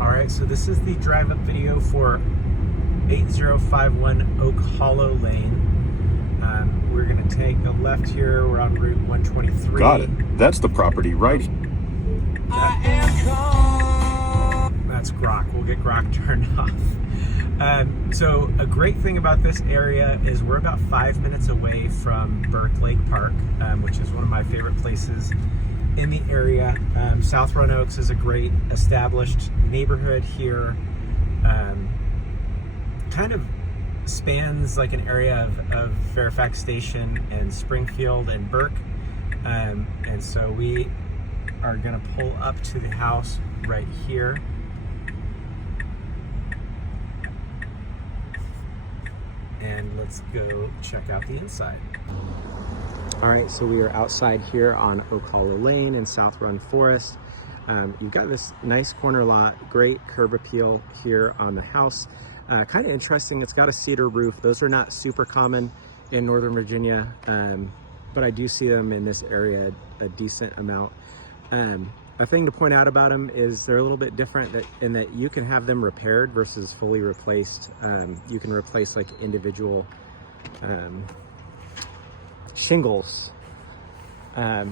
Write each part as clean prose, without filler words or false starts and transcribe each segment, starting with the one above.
All right, so this is the drive-up video for 8051 Oak Hollow Lane. We're gonna take a left here. We're on Route 123. Got it. That's the property, right? That's Grok. We'll get Grok turned off. So a great thing about this area is we're about 5 minutes away from Burke Lake Park, which is one of my favorite places in the area. South Roanoke is a great established neighborhood here. Kind of spans like an area of Fairfax Station and Springfield and Burke. And so we are gonna pull up to the house right here. And let's go check out the inside. All right, so we are outside here on Oak Hollow Lane in South Run Forest. You've got this nice corner lot, great curb appeal here on the house. Kind of interesting, it's got a cedar roof. Those are not super common in Northern Virginia, but I do see them in this area a decent amount. A thing to point out about them is they're a little bit different in that you can have them repaired versus fully replaced. You can replace like individual shingles,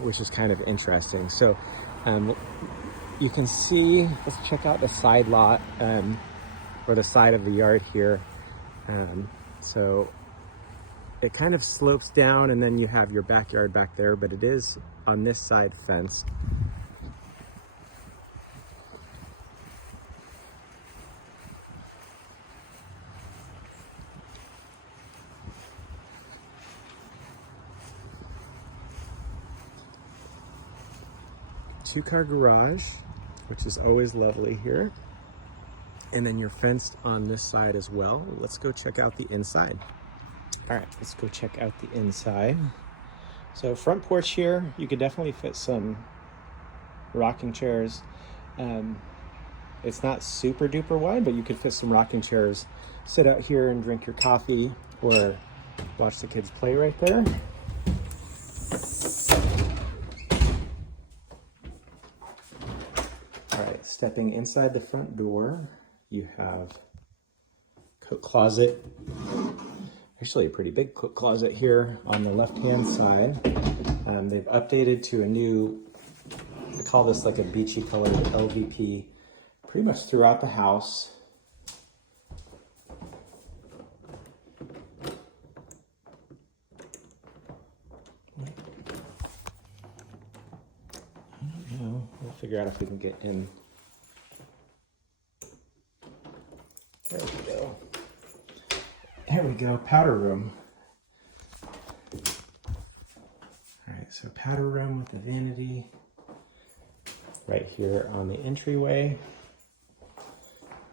which is kind of interesting. So you can see, let's check out the side lot or the side of the yard here. So it kind of slopes down and then you have your backyard back there, but it is on this side fenced. Two-car garage, which is always lovely here. And then you're fenced on this side as well. Let's go check out the inside. All right, let's go check out the inside. So front porch here, you could definitely fit some rocking chairs. It's not super duper wide, but you could fit some rocking chairs. Sit out here and drink your coffee or watch the kids play right there. Stepping inside the front door, you have coat closet. Actually a pretty big coat closet here on the left-hand side. They've updated to a new, I call this like a beachy colored LVP, pretty much throughout the house. I don't know, we'll figure out if we can get in. There we go. There we go, powder room. All right, so powder room with the vanity. Right here on the entryway.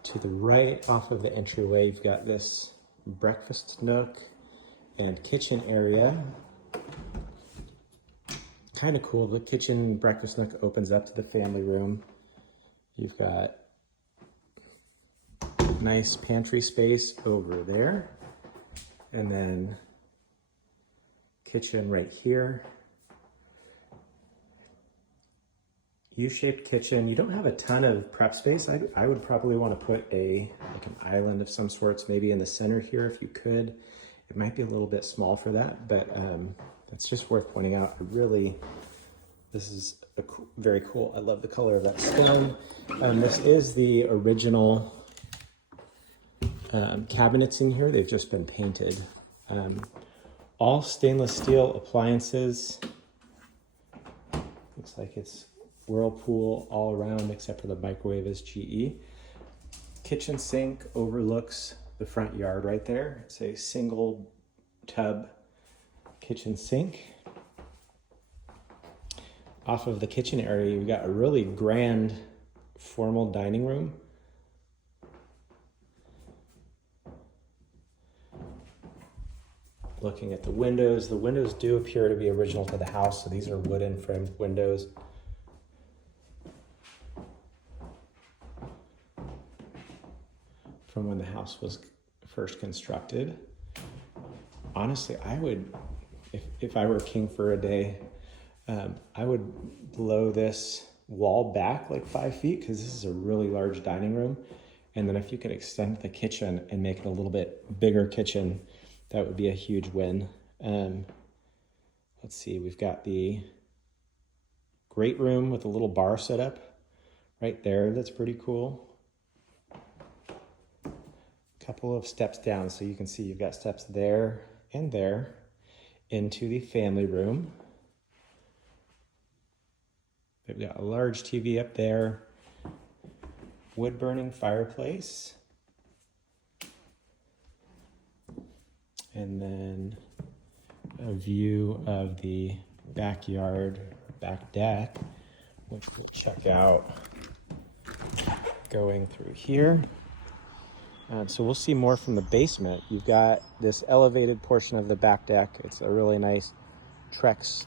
To the right off of the entryway, you've got this breakfast nook and kitchen area. Kind of cool, the kitchen breakfast nook opens up to the family room. You've got nice pantry space over there, and then kitchen right here. U-shaped kitchen. You don't have a ton of prep space. I would probably want to put like an island of some sorts maybe in the center here if you could. It might be a little bit small for that, but that's just worth pointing out. This is very cool. I love the color of that stone. This is the original cabinets in here. They've just been painted. All stainless steel appliances. Looks like it's Whirlpool all around except for the microwave is GE. Kitchen sink overlooks the front yard right there. It's a single tub kitchen sink. Off of the kitchen area, you've got a really grand formal dining room. Looking at the windows do appear to be original to the house, so these are wooden framed windows. From when the house was first constructed. Honestly, I would, if I were king for a day, I would blow this wall back like 5 feet because this is a really large dining room. And then if you could extend the kitchen and make it a little bit bigger kitchen, that would be a huge win. Let's see, we've got the great room with a little bar set up right there. That's pretty cool. Couple of steps down, so you can see you've got steps there and there into the family room. They've got a large TV up there, wood burning fireplace, and then a view of the backyard, back deck, which we'll check out going through here. So we'll see more from the basement. You've got this elevated portion of the back deck. It's a really nice Trex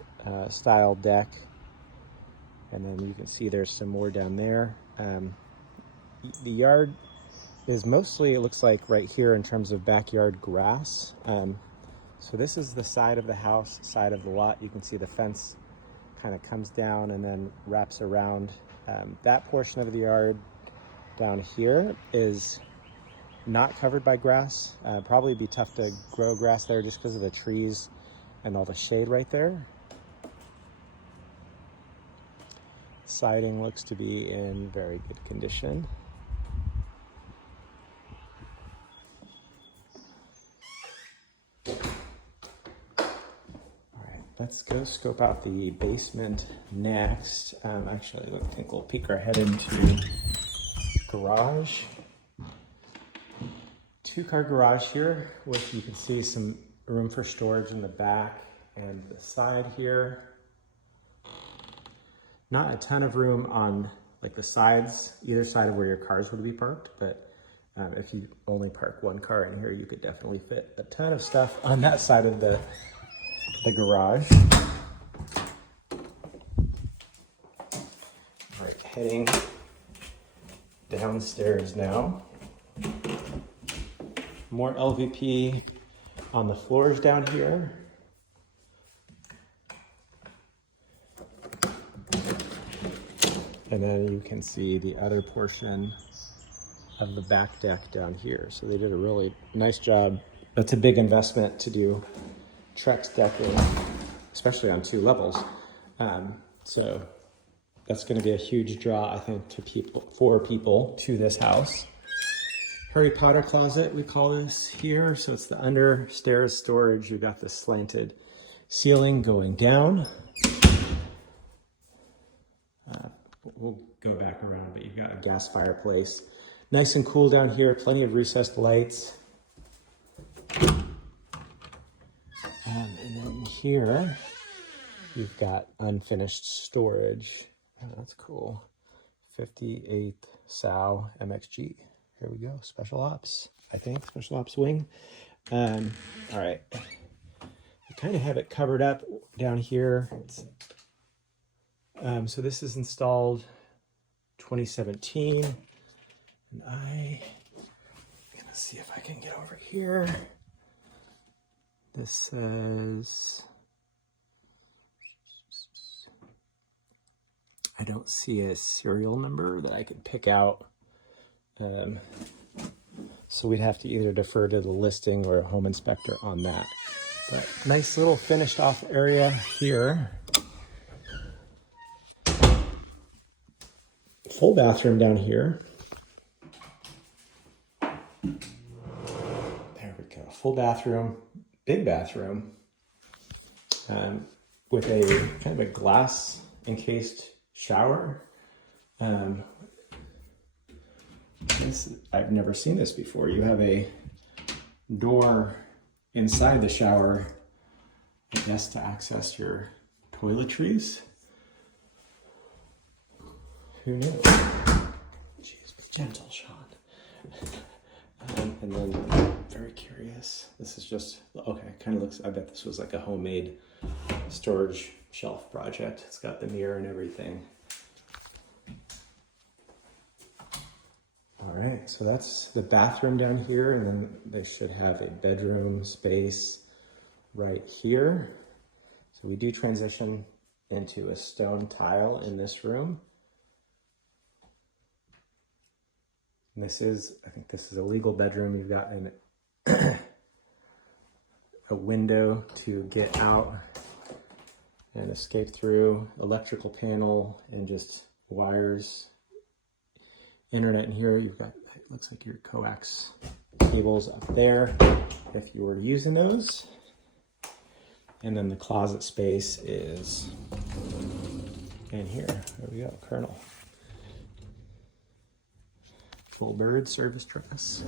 style deck. And then you can see there's some more down there. The yard is mostly, it looks like right here in terms of backyard grass. So this is the side of the house, side of the lot. You can see the fence kind of comes down and then wraps around. That portion of the yard down here is not covered by grass. Probably be tough to grow grass there just because of the trees and all the shade right there. Siding looks to be in very good condition. All right, let's go scope out the basement next. Actually, I think we'll peek our head into garage. 2-car garage here with, you can see, some room for storage in the back and the side here. Not a ton of room on like the sides, either side of where your cars would be parked, but if you only park one car in here, you could definitely fit a ton of stuff on that side of the garage. All right, heading downstairs now. More LVP on the floors down here. And then you can see the other portion of the back deck down here. So they did a really nice job. That's a big investment to do Trex decking, especially on 2 levels. So that's going to be a huge draw, I think, for people to this house. Harry Potter closet, we call this here. So it's the under stairs storage. You've got this slanted ceiling going down. We'll go back around, but you've got a gas fireplace. Nice and cool down here, plenty of recessed lights. And then here, you've got unfinished storage. Oh, that's cool. 58th SAU MXG. Here we go, Special Ops, I think, Special Ops wing. All right, I kind of have it covered up down here. So this is installed 2017, and I'm gonna see if I can get over here. This says, I don't see a serial number that I could pick out. So we'd have to either defer to the listing or a home inspector on that. But nice little finished off area here. Full bathroom down here. There we go. Full bathroom, big bathroom, with a kind of a glass encased shower. I've never seen this before. You have a door inside the shower, I guess, to access your toiletries. Who knew? Jeez, be gentle, Sean. And then, very curious. This is just, okay, kind of looks, I bet this was like a homemade storage shelf project. It's got the mirror and everything. All right, so that's the bathroom down here, and then they should have a bedroom space right here. So we do transition into a stone tile in this room. And this is, I think this is a legal bedroom. You've got an a window to get out and escape through, electrical panel, and just wires. Internet in here. You've got, it looks like your coax cables up there if you were using those. And then the closet space is in here. There we go, Colonel. Full bird service truss.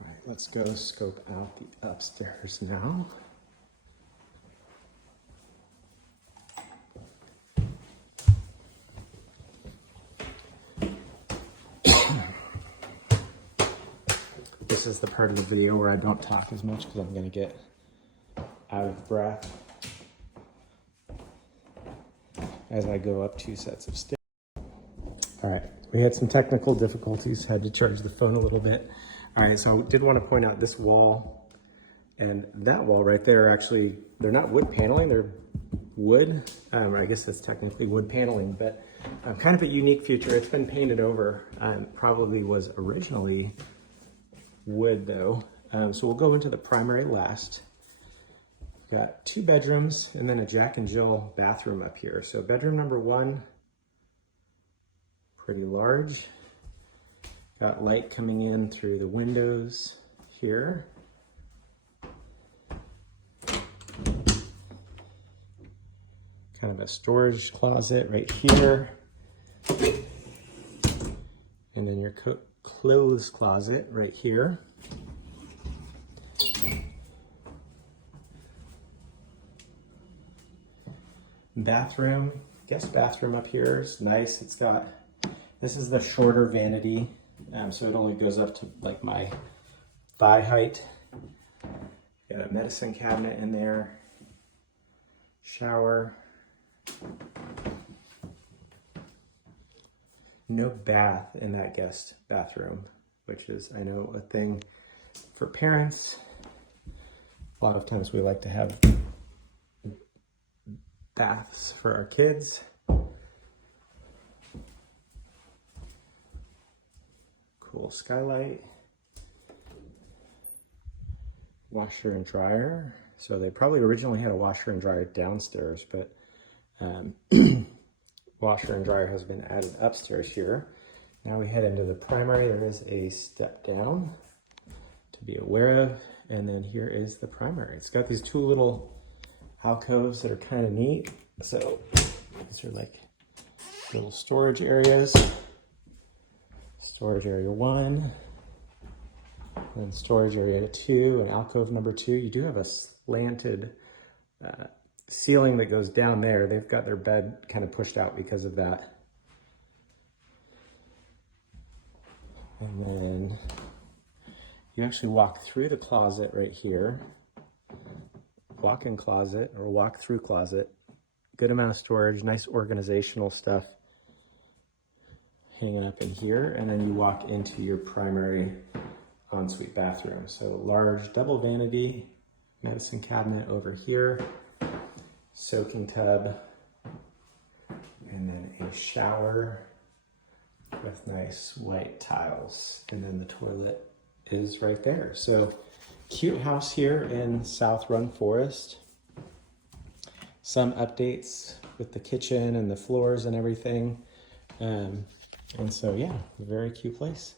All right, let's go scope out the upstairs now. This is the part of the video where I don't talk as much because I'm going to get out of breath as I go up 2 sets of stairs. All right, we had some technical difficulties, had to charge the phone a little bit. All right, so I did want to point out this wall and that wall right there, actually, they're not wood paneling, they're wood. I guess that's technically wood paneling, but kind of a unique feature. It's been painted over, probably was originally wood though. So we'll go into the primary last. We've got 2 bedrooms and then a Jack and Jill bathroom up here. So bedroom number 1, pretty large. Got light coming in through the windows here. Kind of a storage closet right here. And then your clothes closet right here. Bathroom, guest bathroom up here is nice. It's got, this is the shorter vanity, so it only goes up to like my thigh height. Got a medicine cabinet in there, shower. No bath in that guest bathroom, which is, I know, a thing for parents. A lot of times we like to have baths for our kids. Cool skylight. Washer and dryer. So they probably originally had a washer and dryer downstairs, but washer and dryer has been added upstairs here. Now we head into the primary. There is a step down to be aware of. And then here is the primary. It's got these 2 little alcoves that are kind of neat. So these are like little storage areas. Storage area 1, and storage area 2, and alcove number 2. You do have a slanted ceiling that goes down there. They've got their bed kind of pushed out because of that. And then you actually walk through the closet right here. Walk-in closet or walk-through closet. Good amount of storage, nice organizational stuff hanging up in here. And then you walk into your primary ensuite bathroom. So large double vanity, medicine cabinet over here, soaking tub, and then a shower with nice white tiles. And then the toilet is right there. So cute house here in South Run Forest. Some updates with the kitchen and the floors and everything. And so yeah, very cute place.